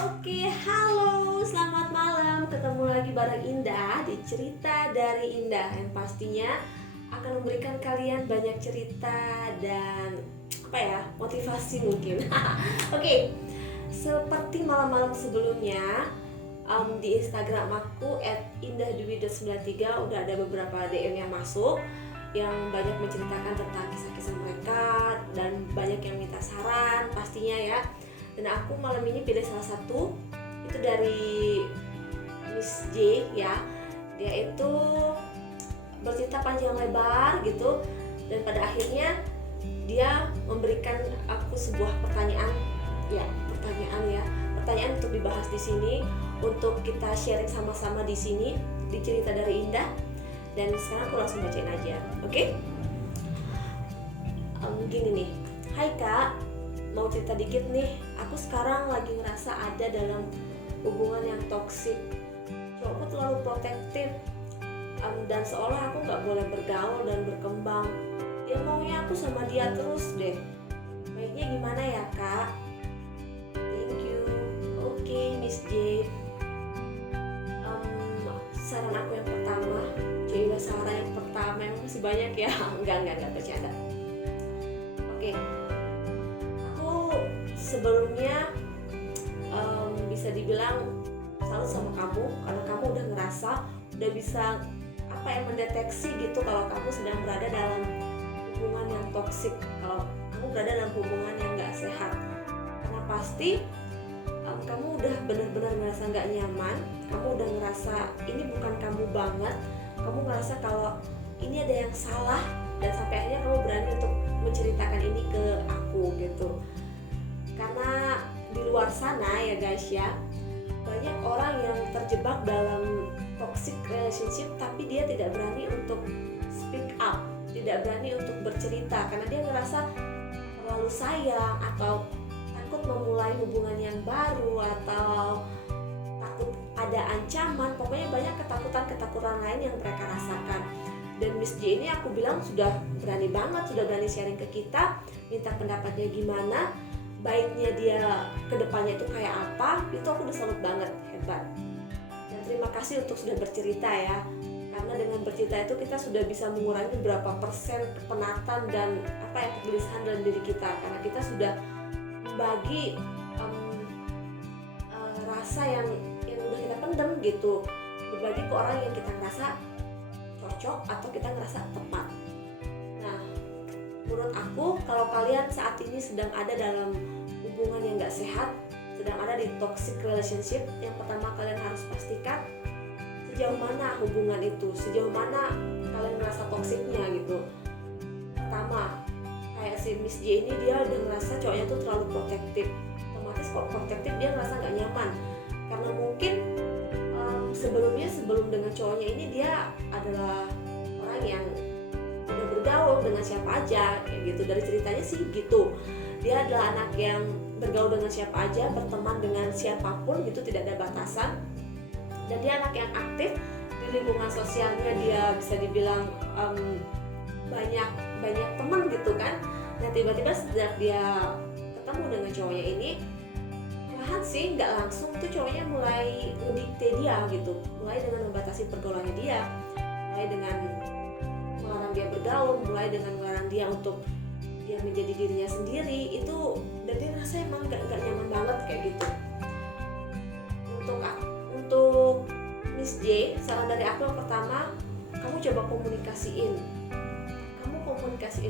Oke, halo, selamat malam. Ketemu lagi bareng Indah di Cerita dari Indah yang pastinya akan memberikan kalian banyak cerita dan motivasi mungkin. Oke, seperti malam-malam sebelumnya, di Instagram aku @indahdwi93 udah ada beberapa DM yang masuk yang banyak menceritakan tentang kisah-kisah mereka dan banyak yang minta saran pastinya ya. Dan aku malam ini pilih salah satu itu dari Miss J ya. Dia itu bercerita panjang lebar gitu dan pada akhirnya dia memberikan aku sebuah pertanyaan pertanyaan untuk dibahas di sini, untuk kita sharing sama-sama di sini di Cerita dari Indah. Dan sekarang aku langsung bacain aja, oke? Gini nih, hai kak, mau cerita dikit nih. Aku sekarang lagi ngerasa ada dalam hubungan yang toksik. Cowokku terlalu protektif, dan seolah aku gak boleh bergaul dan berkembang. Dia maunya aku sama dia terus deh. Baiknya gimana ya kak? Thank you. Oke, Miss J. Saran aku yang pertama, saran yang pertama emang masih banyak ya. Enggak bercanda. Oke, aku sebelumnya bisa dibilang salut sama kamu karena kamu udah ngerasa, udah bisa mendeteksi gitu kalau kamu sedang berada dalam hubungan yang toksik, kalau kamu berada dalam hubungan yang gak sehat. Karena pasti kamu udah benar-benar ngerasa gak nyaman, kamu udah ngerasa ini bukan kamu banget, kamu ngerasa kalau ini ada yang salah, dan sampai akhirnya kamu berani untuk menceritakan ini ke aku gitu. Karena di luar sana ya guys ya, banyak orang yang terjebak dalam toxic relationship tapi dia tidak berani untuk speak up, tidak berani untuk bercerita karena dia ngerasa terlalu sayang atau takut memulai hubungan yang baru atau takut ada ancaman. Pokoknya banyak ketakutan lain yang mereka rasakan. Dan Miss J ini aku bilang sudah berani banget, sudah berani sharing ke kita, minta pendapatnya gimana, baiknya dia kedepannya itu kayak apa. Itu aku udah salut banget, hebat. Dan terima kasih untuk sudah bercerita ya, karena dengan bercerita itu kita sudah bisa mengurangi berapa persen kepenatan dan kegelisahan dalam diri kita, karena kita sudah membagi rasa yang udah kita pendem gitu, berbagi ke orang yang kita ngerasa cocok atau kita ngerasa tepat. Nah, menurut aku kalau kalian saat ini sedang ada dalam hubungan yang gak sehat, sedang ada di toxic relationship, yang pertama kalian harus pastikan sejauh mana hubungan itu, sejauh mana kalian ngerasa toksiknya gitu. Pertama, kayak si Miss J ini dia udah ngerasa cowoknya tuh terlalu protektif. Otomatis kok protektif dia ngerasa gak nyaman, karena mungkin sebelum dengan cowoknya ini dia adalah orang yang udah bergaul dengan siapa aja kayak gitu. Dari ceritanya sih gitu, dia adalah anak yang bergaul dengan siapa aja, berteman dengan siapapun gitu, tidak ada batasan. Dan dia anak yang aktif di lingkungan sosialnya, dia bisa dibilang banyak teman gitu kan. Nah tiba-tiba sejak dia ketemu dengan cowoknya ini, malahan sih nggak langsung tuh cowoknya mulai ngedikte dia gitu, mulai dengan membatasi pergaulannya dia, mulai dengan melarang dia bergaul, mulai dengan melarang dia untuk dia menjadi dirinya sendiri itu. Dan dia ngerasa emang nggak nyaman banget kayak gitu. Untuk Miss J, saran dari aku yang pertama, kamu coba komunikasiin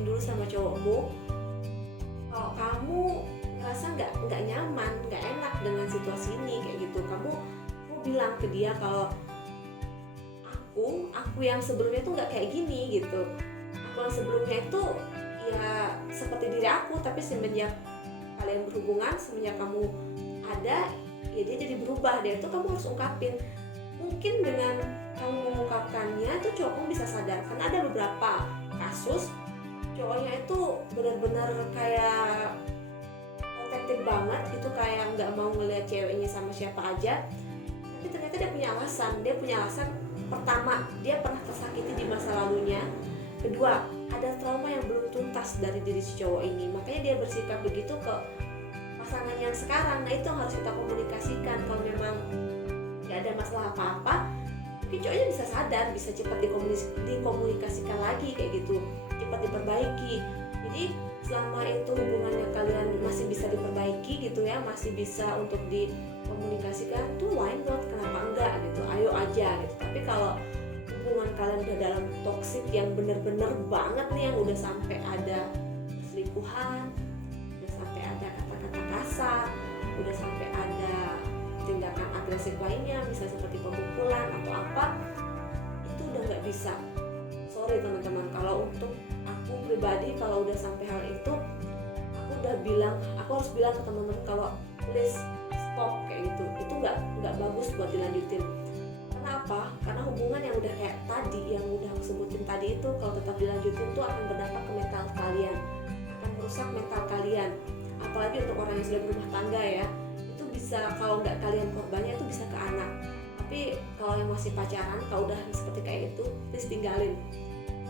dulu sama cowokmu kalau kamu ngerasa nggak nyaman, nggak enak dengan situasi ini kayak gitu. Kamu bilang ke dia kalau aku yang sebelumnya tuh nggak kayak gini gitu. Aku yang sebelumnya itu ya seperti diri aku, tapi semenjak kalian berhubungan, semenjak kamu ada, ya dia jadi berubah. Dia itu kamu harus ungkapin. Mungkin dengan kamu mengungkapkannya itu cowokmu bisa sadar. Karena ada beberapa kasus cowoknya itu benar-benar kayak protektif banget gitu, kayak nggak mau ngelihat ceweknya sama siapa aja, tapi ternyata dia punya alasan. Pertama, dia pernah tersakiti di masa lalunya. Kedua, ada trauma yang belum tuntas dari diri si cowok ini, makanya dia bersikap begitu ke pasangannya yang sekarang. Nah itu yang harus kita komunikasikan. Kalau memang nggak ada masalah apa-apa, mungkin cowoknya bisa sadar, bisa cepat dikomunikasikan lagi kayak gitu, cepat diperbaiki. Jadi selama itu hubungannya kalian masih bisa diperbaiki gitu ya, masih bisa untuk dikomunikasikan tuh, why not, kenapa enggak gitu, ayo aja gitu. Tapi kalau hubungan kalian udah dalam toxic yang bener-bener banget nih, yang udah sampai ada selingkuhan, udah sampai ada kata-kata kasar, udah sampai ada tindakan agresif lainnya, misalnya seperti pemukulan atau apa, itu udah nggak bisa. Sorry teman-teman, kalau untuk aku pribadi, kalau udah sampai hal itu, aku harus bilang ke teman-teman kalau please stop kayak gitu. Itu nggak bagus buat dilanjutin. Karena apa? Karena hubungan yang udah kayak tadi, yang udah aku sebutin tadi itu, kalau tetap dilanjutin tuh akan berdampak ke mental kalian, akan merusak mental kalian. Apalagi untuk orang yang sudah berumah tangga ya, itu bisa, kalau nggak kalian korbannya itu bisa ke anak. Tapi kalau yang masih pacaran, kalau udah seperti kayak itu, please tinggalin.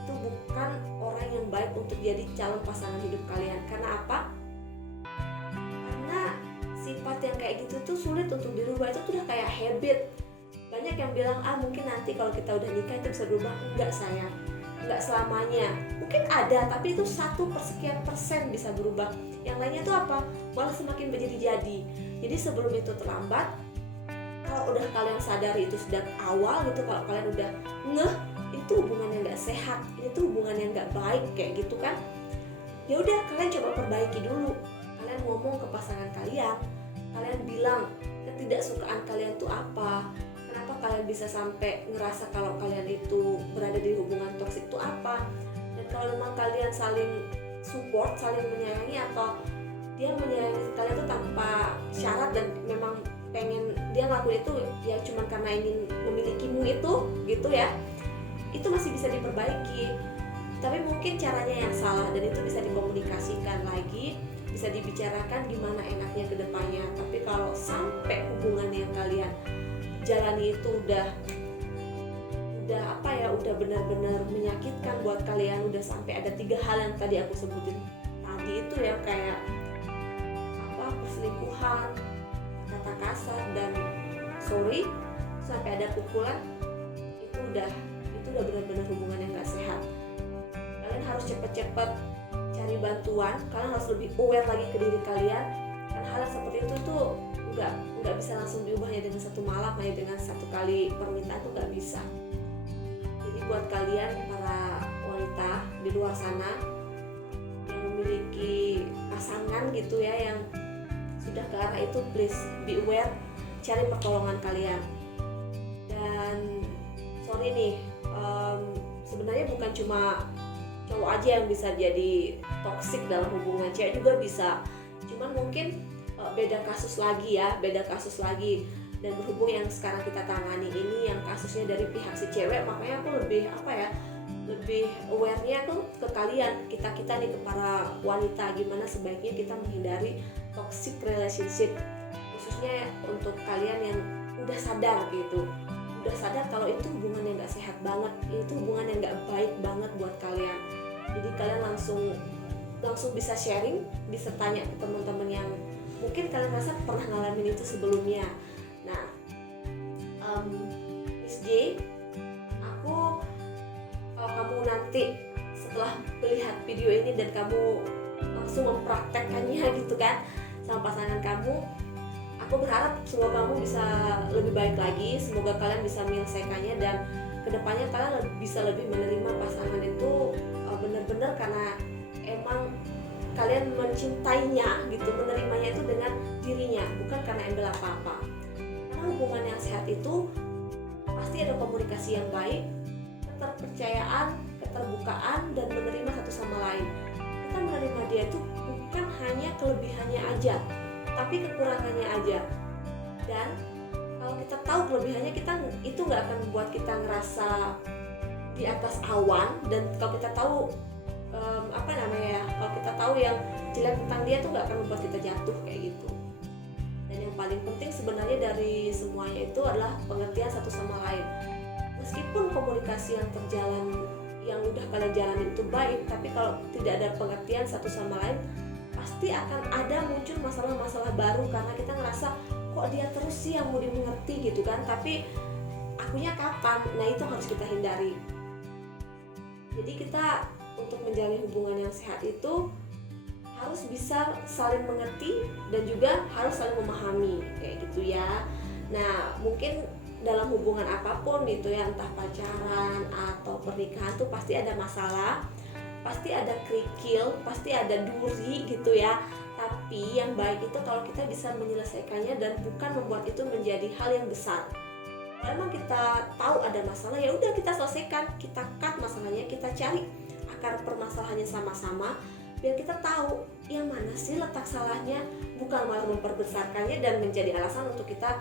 Itu bukan orang yang baik untuk jadi calon pasangan hidup kalian. Karena apa? Karena sifat yang kayak gitu tuh sulit untuk dirubah. Itu tuh udah kayak habit. Banyak yang bilang, mungkin nanti kalau kita udah nikah itu bisa berubah. Enggak sayang, enggak selamanya. Mungkin ada, tapi itu 1/sekian% bisa berubah. Yang lainnya tuh apa? Malah semakin menjadi-jadi. Jadi sebelum itu terlambat, kalau udah kalian sadari itu sejak awal gitu, kalau kalian udah ngeh itu hubungan yang nggak sehat, ini tuh hubungan yang nggak baik kayak gitu kan, ya udah kalian coba perbaiki dulu. Kalian ngomong ke pasangan kalian bilang ketidaksukaan kalian tuh apa, kenapa kalian bisa sampai ngerasa kalau kalian itu berada di hubungan toksik itu apa. Dan kalau memang kalian saling support, saling menyayangi, atau dia menyayangi kalian tuh tanpa syarat dan memang pengen dia ngelakuin itu ya cuma karena ingin memilikimu itu gitu ya, itu masih bisa diperbaiki. Tapi mungkin caranya yang salah, dan itu bisa dikomunikasikan lagi, bisa dibicarakan gimana enaknya ke depannya. Tapi kalau sampai hubungan yang kalian jalani itu udah apa ya, udah benar-benar menyakitkan buat kalian, udah sampai ada 3 hal yang tadi aku sebutin tadi itu ya, kayak perselingkuhan, kata kasar, dan sampai ada pukulan, itu udah benar-benar hubungan yang gak sehat. Kalian harus cepet-cepet cari bantuan, kalian harus lebih aware lagi ke diri kalian. Karena hal seperti itu tuh nggak bisa langsung diubahnya dengan satu malam, hanya dengan satu kali permintaan tuh nggak bisa. Jadi buat kalian para wanita di luar sana yang memiliki pasangan gitu ya, yang sudah ke arah itu, please be aware, cari pertolongan kalian. Dan sorry nih, sebenarnya bukan cuma cowok aja yang bisa jadi toksik dalam hubungan, cewek juga bisa. Cuman mungkin beda kasus lagi. Dan berhubung yang sekarang kita tangani ini yang kasusnya dari pihak si cewek, makanya aku lebih aware-nya tuh ke kalian, kita nih, ke para wanita, gimana sebaiknya kita menghindari toxic relationship, khususnya untuk kalian yang udah sadar kalau itu hubungan yang gak sehat banget, itu hubungan yang gak baik banget buat kalian. Jadi kalian langsung bisa sharing, bisa tanya ke teman-teman yang mungkin kalian rasa pernah ngalamin itu sebelumnya. Nah, Miss J, kalau kamu nanti setelah melihat video ini dan kamu langsung mempraktekkannya gitu kan sama pasangan kamu, aku berharap semoga kamu bisa lebih baik lagi, semoga kalian bisa menyelesaikannya, dan kedepannya kalian bisa lebih menerima pasangan itu benar-benar karena emang kalian mencintainya gitu, menerimanya itu dengan dirinya, bukan karena embel apa-apa. Karena hubungan yang sehat itu pasti ada komunikasi yang baik, keterpercayaan, keterbukaan, dan menerima satu sama lain. Kita menerima dia itu bukan hanya kelebihannya aja, tapi kekurangannya aja. Dan kalau kita tahu kelebihannya, kita itu nggak akan membuat kita ngerasa di atas awan. Dan kalau kita tahu kalau kita tahu yang jelek tentang dia tuh nggak akan membuat kita jatuh kayak gitu. Dan yang paling penting sebenarnya dari semuanya itu adalah pengertian satu sama lain. Meskipun komunikasi yang udah kalian jalanin itu baik, tapi kalau tidak ada pengertian satu sama lain, pasti akan ada muncul masalah-masalah baru karena kita ngerasa kok dia terus sih yang mau dimengerti gitu kan, tapi akunya kapan. Nah itu harus kita hindari. Jadi kita untuk menjalin hubungan yang sehat itu harus bisa saling mengerti dan juga harus saling memahami kayak gitu ya. Nah mungkin dalam hubungan apapun itu ya, entah pacaran atau pernikahan tuh pasti ada masalah, pasti ada kerikil, pasti ada duri gitu ya. Tapi yang baik itu kalau kita bisa menyelesaikannya dan bukan membuat itu menjadi hal yang besar. Kalau emang kita tahu ada masalah, ya udah kita selesaikan, kita cut masalahnya, kita cari akar permasalahannya sama-sama, biar kita tahu yang mana sih letak salahnya, bukan malah memperbesarkannya dan menjadi alasan untuk kita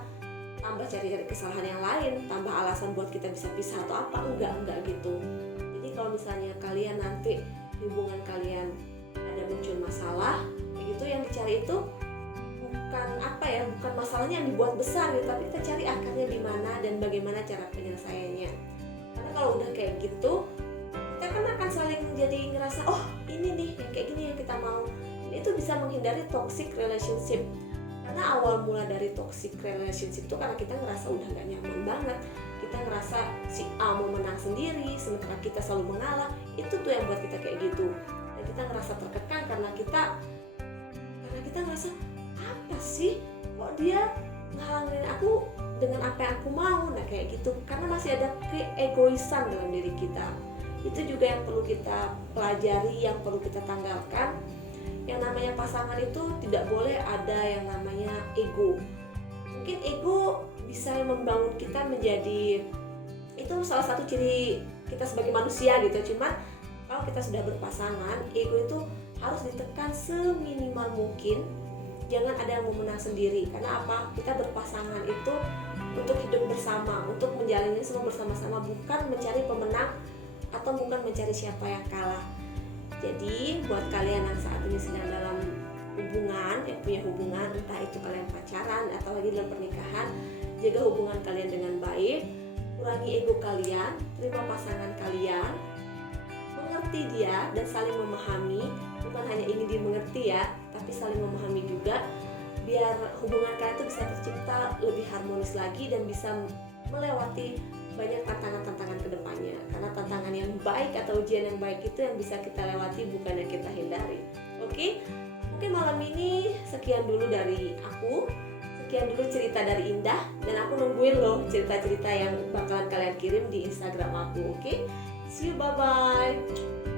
tambah cari-cari kesalahan yang lain, tambah alasan buat kita bisa pisah atau apa. Enggak gitu. Jadi kalau misalnya kalian nanti hubungan kalian ada muncul masalah kayak gitu, yang dicari itu bukan bukan masalahnya yang dibuat besar gitu, tapi kita cari akarnya di mana dan bagaimana cara penyelesaiannya. Karena kalau udah kayak gitu, kita kan akan saling jadi ngerasa, oh ini nih yang kayak gini yang kita mau. Dan itu bisa menghindari toxic relationship. Karena awal mula dari toxic relationship itu karena kita ngerasa udah gak nyaman banget, kita ngerasa si A mau menang sendiri sementara kita selalu mengalah. Itu tuh yang buat kita kayak gitu, dan kita ngerasa terkekang karena kita ngerasa apa sih kok dia ngalangin aku dengan apa yang aku mau. Nah kayak gitu, karena masih ada keegoisan dalam diri kita. Itu juga yang perlu kita pelajari, yang perlu kita tanggalkan. Yang namanya pasangan itu tidak boleh ada yang namanya ego. Mungkin ego bisa membangun kita menjadi, itu salah satu ciri kita sebagai manusia gitu. Cuman kalau kita sudah berpasangan, ego itu harus ditekan seminimal mungkin. Jangan ada yang mau menang sendiri. Karena apa? Kita berpasangan itu untuk hidup bersama, untuk menjalani semua bersama-sama, bukan mencari pemenang atau bukan mencari siapa yang kalah. Jadi buat kalian yang saat ini sedang dalam hubungan, yang punya hubungan, entah itu kalian pacaran atau lagi dalam pernikahan, jaga hubungan kalian dengan baik, kurangi ego kalian, terima pasangan kalian, mengerti dia dan saling memahami. Bukan hanya ingin dimengerti ya, tapi saling memahami juga, biar hubungan kalian itu bisa tercipta lebih harmonis lagi dan bisa melewati banyak tantangan-tantangan ke depannya. Karena tantangan yang baik atau ujian yang baik itu yang bisa kita lewati, bukan yang kita hindari. Oke? Mungkin malam ini sekian dulu dari aku. Sekian dulu cerita dari Indah, dan aku nungguin loh cerita-cerita yang bakalan kalian kirim di Instagram aku. Oke? See you, bye-bye.